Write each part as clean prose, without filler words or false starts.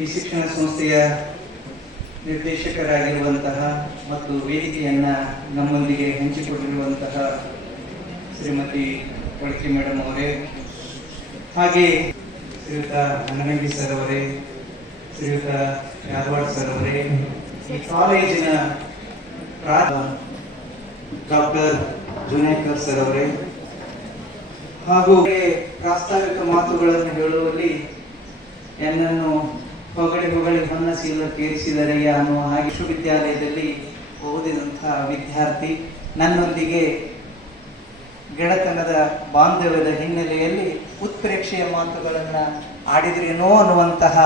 ಈ ಶಿಕ್ಷಣ ಸಂಸ್ಥೆಯ ನಿರ್ದೇಶಕರಾಗಿರುವಂತಹ ಮತ್ತು ವೇದಿಕೆಯನ್ನು ನಮ್ಮೊಂದಿಗೆ ಹಂಚಿಕೊಂಡಿರುವಂತಹ ಶ್ರೀಮತಿ ಕೊಳಕಿ ಮೇಡಮ್ ಅವರೇ, ಹಾಗೆ ಶ್ರೀಯುತ ಹನಗಂಡಿ ಸರ್ ಅವರೇ, ಶ್ರೀಯುತ ಯಾದವಾಡ್ ಸರ್ ಅವರೇ, ಈ ಕಾಲೇಜಿನ ಡಾಕ್ಟರ್ ಜುನೇಕರ್ ಸರ್ ಅವರೇ, ಹಾಗೂ ಪ್ರಾಸ್ತಾವಿಕ ಮಾತುಗಳನ್ನು ಹೇಳುವಲ್ಲಿ ನನ್ನನ್ನು ಹೊಗಳಿ ಹೊನ್ನಸೀರಿಸಿದರೆಯ ಅನ್ನುವ ಹಾಗೆ ವಿಶ್ವವಿದ್ಯಾಲಯದಲ್ಲಿ ಓದಿದಂತಹ ವಿದ್ಯಾರ್ಥಿ ನನ್ನೊಂದಿಗೆ ಗೆಳೆತನದ ಬಾಂಧವ್ಯದ ಹಿನ್ನೆಲೆಯಲ್ಲಿ ಉತ್ಪ್ರೇಕ್ಷೆಯ ಮಾತುಗಳನ್ನು ಆಡಿದ್ರೇನೋ ಅನ್ನುವಂತಹ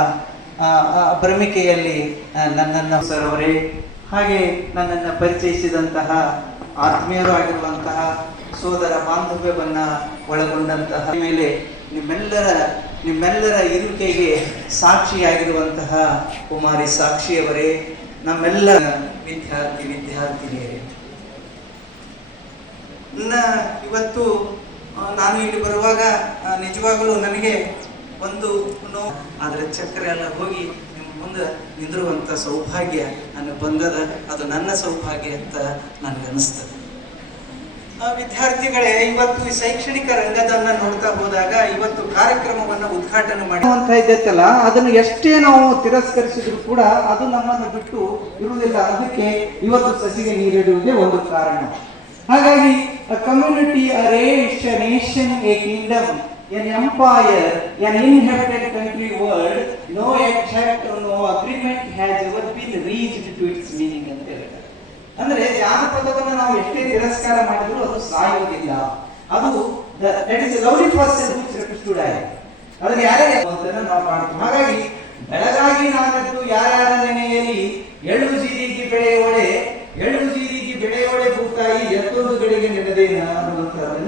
ಭ್ರಮಿಕೆಯಲ್ಲಿ ನನ್ನನ್ನು ಸರ್ ಅವರೇ, ಹಾಗೆ ನನ್ನನ್ನು ಪರಿಚಯಿಸಿದಂತಹ ಆತ್ಮೀಯರು ಆಗಿರುವಂತಹ ಸೋದರ ಬಾಂಧವ್ಯವನ್ನು ಒಳಗೊಂಡಂತಹ ಮೇಲೆ ನಿಮ್ಮೆಲ್ಲರ ಇರುವಿಕೆಗೆ ಸಾಕ್ಷಿಯಾಗಿರುವಂತಹ ಕುಮಾರಿ ಸಾಕ್ಷಿಯವರೇ, ನಮ್ಮೆಲ್ಲ ವಿದ್ಯಾರ್ಥಿನಿಯರೇ, ಇವತ್ತು ನಾನು ಇಲ್ಲಿ ಬರುವಾಗ ನಿಜವಾಗಲೂ ನನಗೆ ಒಂದು ಅದರ ಚಕ್ರ ಎಲ್ಲ ಹೋಗಿ ನಿಮ್ಮ ಮುಂದೆ ನಿಂದಿರುವಂಥ ಸೌಭಾಗ್ಯ ನನಗೆ ಬಂದದ. ಅದು ನನ್ನ ಸೌಭಾಗ್ಯ ಅಂತ ನನಗೆ ಅನಿಸ್ತದೆ. ವಿದ್ಯಾರ್ಥಿಗಳೇ, ಇವತ್ತು ಈ ಶೈಕ್ಷಣಿಕ ರಂಗದನ್ನ ನೋಡ್ತಾ ಹೋದಾಗ ಇವತ್ತು ಕಾರ್ಯಕ್ರಮವನ್ನು ಉದ್ಘಾಟನೆ ಮಾಡುವಂತ ಇದ್ದಲ್ಲ, ಅದನ್ನು ಎಷ್ಟೇ ನಾವು ತಿರಸ್ಕರಿಸಿದ್ರು ಕೂಡ ಅದು ನಮ್ಮನ್ನು ಬಿಟ್ಟು ಇರುವುದಿಲ್ಲ. ಅದಕ್ಕೆ ಇವತ್ತು ಸಸಿಗೆ ನೀರಿಡುವುದೇ ಒಂದು ಕಾರಣ. ಹಾಗಾಗಿ a community, a race, a nation, a kingdom, an empire, an inhabited country world, no exact or no agreement has ever been reached to its meaning ಅಂತ ಹೇಳ್ತಾರೆ. ಅಂದ್ರೆ ಜಾನಪದವನ್ನು ನಾವು ಎಷ್ಟೇ ತಿರಸ್ಕಾರ ಮಾಡಿದ್ರು ಅದು ಸಾಯುವುದಿಲ್ಲ. ಅದು that is a lovely person which represents today. ಅದನ್ನ ಯಾರಿಗೆ ನಾವು ಮಾಡ್ತೀವಿ. ಹಾಗಾಗಿ ಬೆಳಗಾಗಿ ನಾನದ್ದು ಯಾರ್ಯಾರ ನೆನೆಯಲ್ಲಿ ಎಳ್ಳು ಜೀರಿಗೆ ಬೆಳೆಯೋಳೆ ಭೂತಾಯಿ ಎತ್ತೊಂದು ಗಡಿಗೆ ನೆನೆದೇನ ಅನ್ನುವಂಥದ್ದನ್ನ